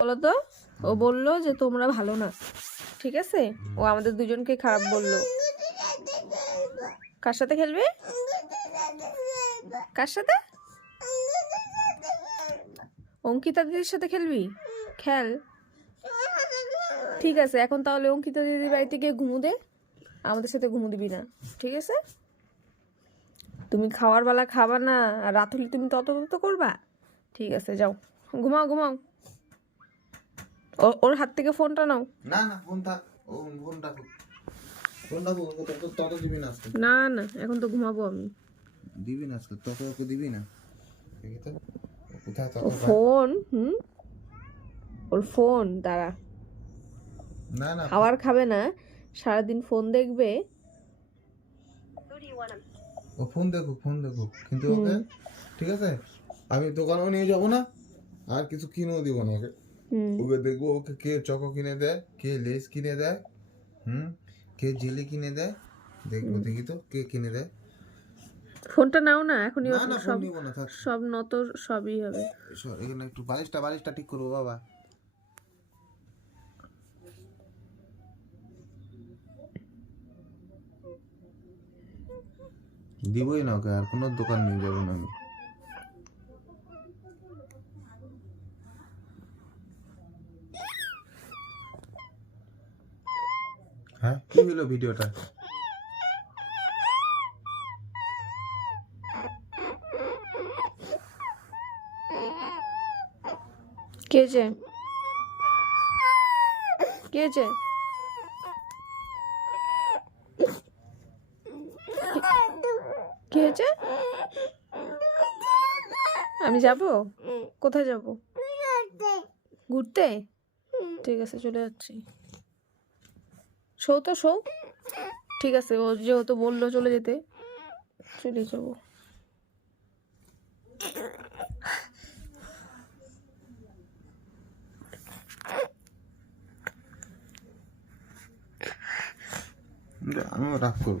বলো তো? ও বলল যে তোমরা ভালো না। ঠিক আছে? ও আমাদের দুজনকে খারাপ বলল। কার সাথে খেলবে? কার সাথে? অঙ্কিতা দিদির সাথে খেলবি? খেল। ঠিক আছে, এখন তাহলে অঙ্কিতা দিদির বাড়িতে গিয়ে ঘুমু দে। আমাদের সাথে ঘুমু দিবি না। ঠিক আছে? তুমি খাওয়ার বেলা খাবা না, আর রাত হলে তুমি তত তত করবা? ঠিক আছে, যাও। ঘুমাও ঘুমাও। ওর হাত থেকে ফোনটা নাও। না না ফোন থাক ও ফোন রাখুক ফোন তত দিবি না আজকে। না না এখন তো ঘুমাবো আমি। দিবি না আজকে তত ওকে দিবি না। দেখি ফোন হুম? ওর ফোন দাঁড়া। না না। খাবার খাবে না সারাদিন ফোন দেখবে। ও ফোন দেখুক ফোন দেখুক। কিন্তু ওকে ঠিক আছে? আমি দোকানেও নিয়ে যাব না আর কিছু কিনেও দিব না ওকে। ওকে দেখব ওকে কে চকো কিনে দেয় কে লেস কিনে দেয় হুম? কে জেলি কিনে দেয় দেখব দেখি তো কে কিনে দেয়। ফোনটা নাও না এখনই সব সব নতর সবই হবে। এখানে একটু বালিশটা বালিশটা ঠিক করব বাবা। দিবই না ওকে আর কোনো দোকান নিয়ে যাব না আমি। হ্যাঁ? কি হলো ভিডিওটা? কে যে? কে যে? কি হয়েছে আমি যাব? কোথায় যাব? ঘুরতে? ঠিক আছে চলে যাচ্ছি। শো তো শো ঠিক আছে, ও যেহেতু বলল চলে যেতে, চলে যাব। আমি রাগ করব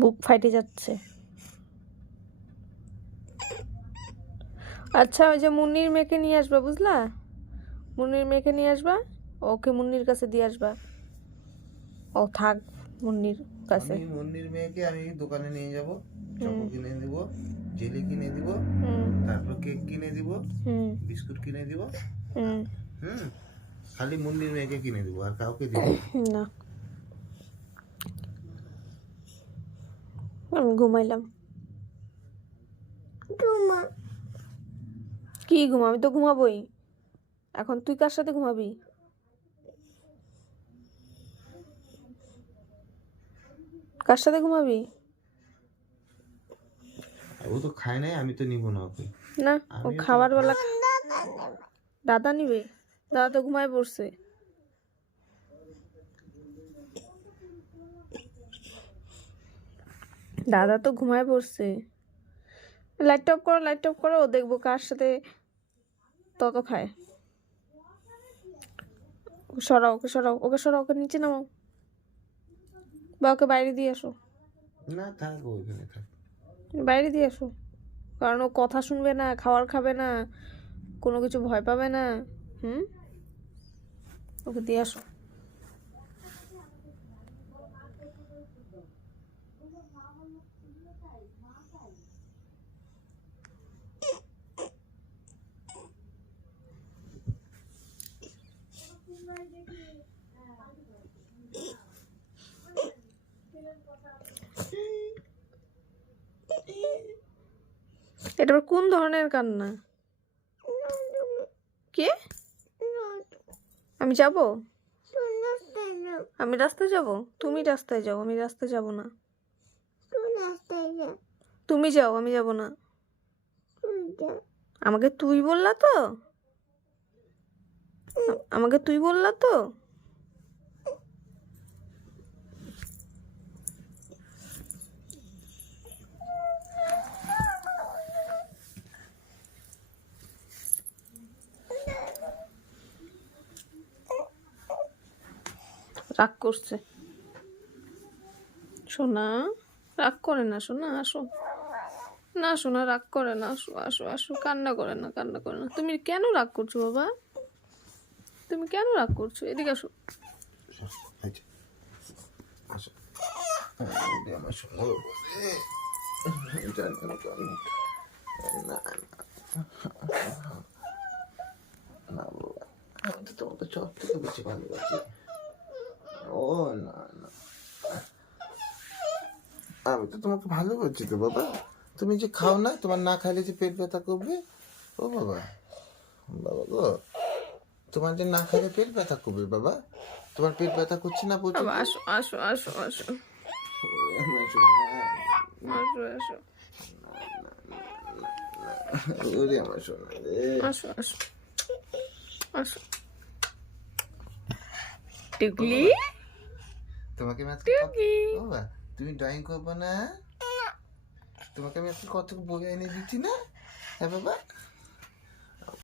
বুক ফাইটে যাচ্ছে। আচ্ছা ওই যে মুন্নির মেয়েকে নিয়ে আসবা বুঝলা? মুন্নির মেয়েকে নিয়ে আসবা ওকে মুন্নির কাছে দিয়ে আসবা। ও থাক মুন্নির কাছে। আমি মুন্নির মেয়েকে আমি দোকানে নিয়ে যাব চকো কিনে দিব জেলি কিনে দিব হুম। তারপর কেক কিনে দিব হুম। বিস্কুট কিনে দিব। হুম। হুম। খালি মুন্নির মেয়েকে কিনে দিব আর কাউকে দিব না। আমি ঘুমাইলাম। কি ঘুমা? আমি তো ঘুমাবোই। এখন তুই কার সাথে ঘুমাবি? কার সাথে ঘুমাবি? ও তো খায় নাই আমি তো নিব না ওকে। না ও খাবার বেলা দাদা নিবে? দাদা তো ঘুমায় পড়ছে। দাদা তো ঘুমায় পড়ছে। লাইট অফ করো লাইট অফ করো ও দেখব কার সাথে তত খায়। সরাও ওকে সরাও ওকে সরাও ওকে নিচে নামাও। বা ওকে বাইরে দিয়ে আসো। না থাক বাইরে দিয়ে আসো। কারণ ও কথা শুনবে না খাবার খাবে না কোনো কিছু ভয় পাবে না। হুম? ওকে দিয়ে আসো। এটা কোন ধরনের কান্না? কে? আমি যাব? আমি রাস্তায় যাব? তুমি রাস্তায় যাও আমি রাস্তায় যাব না। তুমি যাও, আমি যাব না। আমাকে তুই বললা তো? আমাকে তুই বললা তো? রাগ করছে। সোনা, রাগ করে না, সোনা, আসো। না শোনা, রাগ করে না, আসো আসো আসো, কান্না করে না, কান্না করে না। তুমি কেন রাগ করছ বাবা? তুমি কেন রাগ করছ? এদিকে আসো। তোমাকে থেকে বেশি ভালোবাসি ও না না আমি তো তোমাকে ভালোবাসি তো, বাবা। তুমি যে খাও না তোমার না খাইলে যে পেট ব্যথা করবে? ও বাবা বাবা গো। তোমার যে না খাইলে পেট ব্যথা করবে বাবা? তোমার পেট ব্যথা করছে না বাবা আসো আসো আসো আসো। আসো আসো। ওরে আমার সোনা রে। আসো আসো। আসো। টুকলি? তোমাকে তুমি ড্রয়িং করব না? তোমাকে আমি আজকে কত বই এনে দিচ্ছি না? হ্যাঁ বাবা?